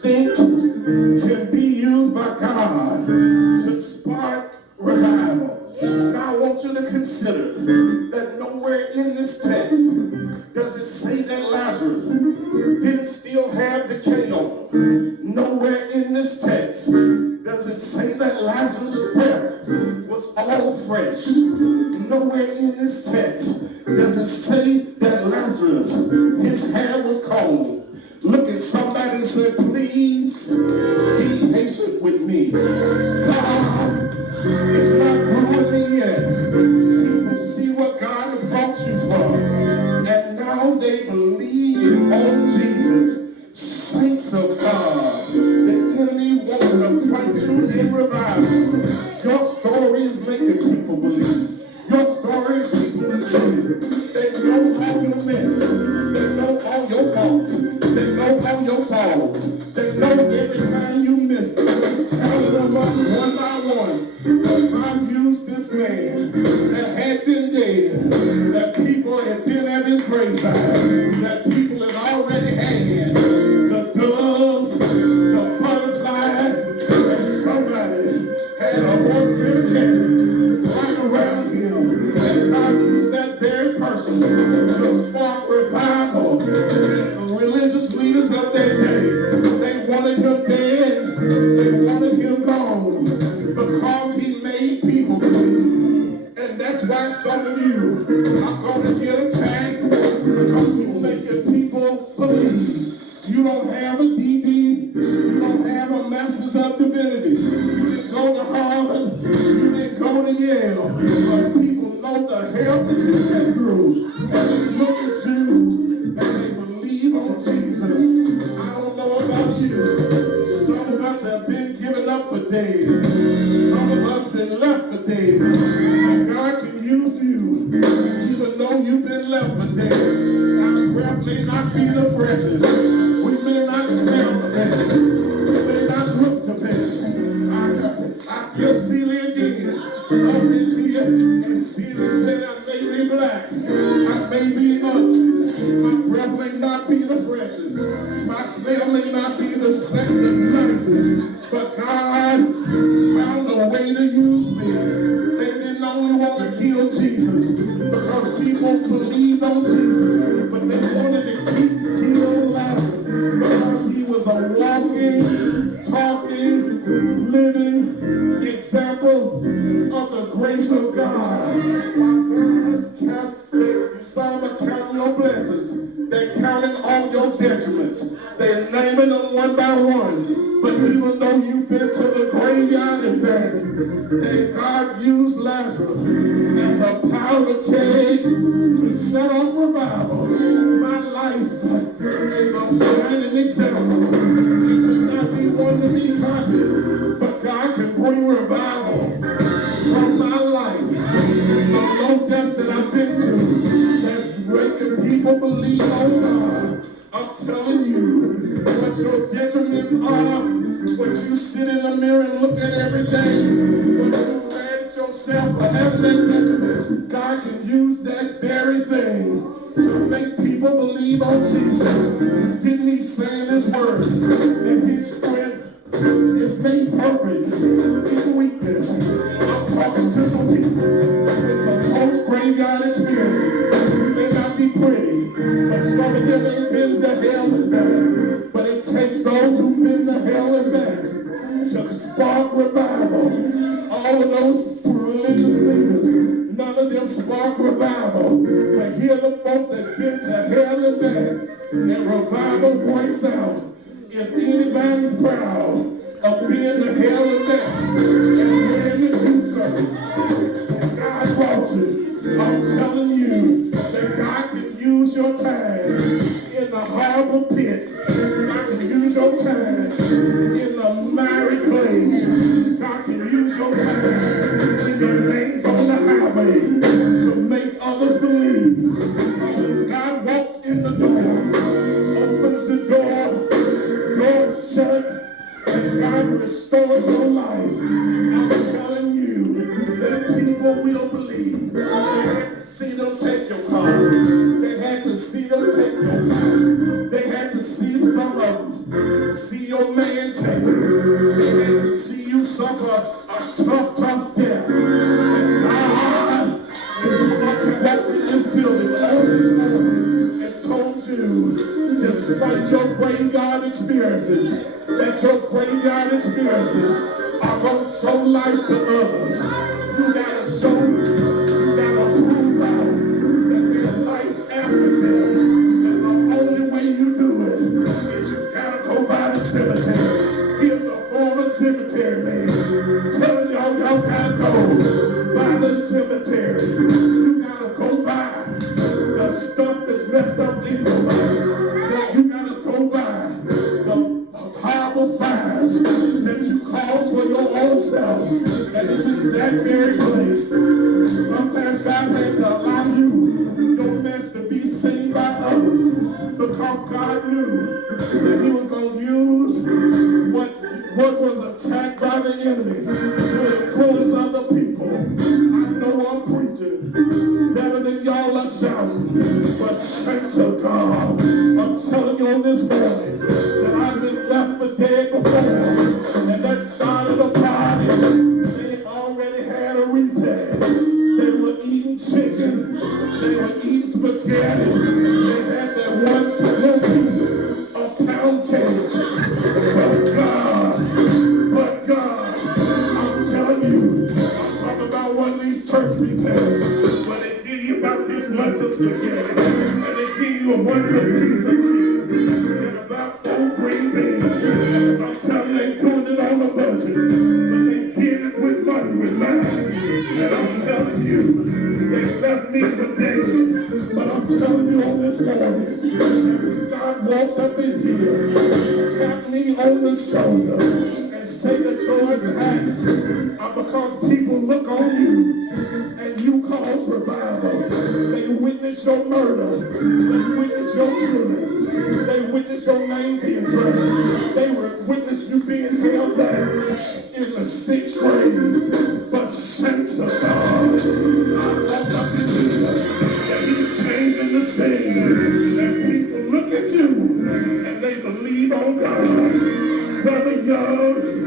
stink can be used by God to spark revival. Now I want you to consider that nowhere in this text does it say that Lazarus didn't still have decay on him. Nowhere in this text does it say that Lazarus' breath was all fresh. Nowhere in this text does it say that Lazarus, his hair was cold. Look at somebody and say, please be patient with me. God is not through with me yet. People see what God has brought you from, and now they believe on Jesus. Saints of God, the enemy wants to fight you in revival. Your story is making people believe. Your story, people are seeing. They know all your mess. They know all your faults. They know all your falls. They know every time you miss it. Counting them up one by one. God used this man that had been dead, that people had been at his graveside, that people had already had the doves, the butterflies, and somebody had a horse and a carriage right around him. And God used that very person to spark revival. The religious leaders of that day, they wanted him dead, they wanted him gone, because he made people believe. And that's why some of you are going to get attacked, because you're making people believe. You don't have a DD, you don't have a Master's of Divinity, you didn't go to Harvard, you didn't go to Yale, but people know the hell that you went through, and they look at you, and they believe on Jesus. I don't know about you, some of us have been given up for dead, some of us been left for dead, but God can use you, even though you've been left for dead. Our breath may not be the freshest, we may not smell the best, we may not look the best. I feel Celia again up in here, and Celia said I may be black, I may be ugly, my breath may not be the freshest, my smell may not be the nicest, but God found a way to use me. They didn't only want to kill Jesus because people believed on Jesus, but they wanted to kill Lazarus because he was a walking, talking, living example of the grace of God. Some are counting your blessings. They're counting all your detriments. They're naming them one by one. But even though you've been to the graveyard and back, then God used Lazarus as a powder keg to set off revival. My life is a shining example. It may not be one to be copied, but God can bring revival from my life. It's the low depths that I've been to that's making people believe on God. I'm telling you, what your detriments are, what you sit in the mirror and look at every day, what you mad at yourself for having that detriment, God can use that very thing to make people believe on Jesus. Didn't he say in his word that his strength is made perfect in weakness? I'm talking to some people. It's a post-graveyard experience. It may not be pretty, but some of them ain't been to hell and back. But it takes those who've been to hell and back to spark revival. All of those religious leaders, none of them spark revival. But here the folk that been to hell and back, and revival breaks out. Is anybody proud of being the hell and back and wearing the juice and God brought you? I'm telling you that God can use your time in the horrible pit. God can use your time in the miry clay. God can use your time in the lanes on the highway to make others believe. When God walks in the door, opens the door, doors shut, and God restores your life, I'm telling you that people will believe. They had to see them take your car. They had to see them take your house. They had to see some of them. See your man take it. They had to see you suffer a tough death. And God is walking in this building all this morning and told you, despite your graveyard experiences, that your graveyard experiences are going to show life to others. You got to show, you got to prove out that there's life after death. And the only way you do it is you got to go by the cemetery. Here's a former cemetery man telling y'all got to go by the cemetery. You got to go by the stuff that's messed up in your life. You got to go by the horrible fires that you caused for your own self. And it's in that very place. Sometimes God had to allow your mess to be seen by others, because God knew that He was going to use what was attacked by the enemy to influence other people. I know I'm preaching better than y'all are shouting, but saints of God, I'm telling you on this morning that I've been left for dead before, and that started a party. They already had a repast. They were eating chicken. They were eating spaghetti. They had that one little piece of pound cake. But God, I'm telling you, I'm talking about one of these church repasts where they give you about this much of spaghetti, and they give you a one little piece of chicken and about 4 green beans. I'm telling you, they ain't doing it on a budget, but they did it with money, with mine. And I'm telling you, they left me for dead. But I'm telling you on this morning, God walked up in here, tapped me on the shoulder, and say that your attacks are because people look on you and you cause revival. They witness your murder. They witness your killing. They witness your name being dragged. They witness you being held back in the 6th grade. But saints of God, I walked up in here and He's changing the scene. And people look at you and they believe on God. Brother Young,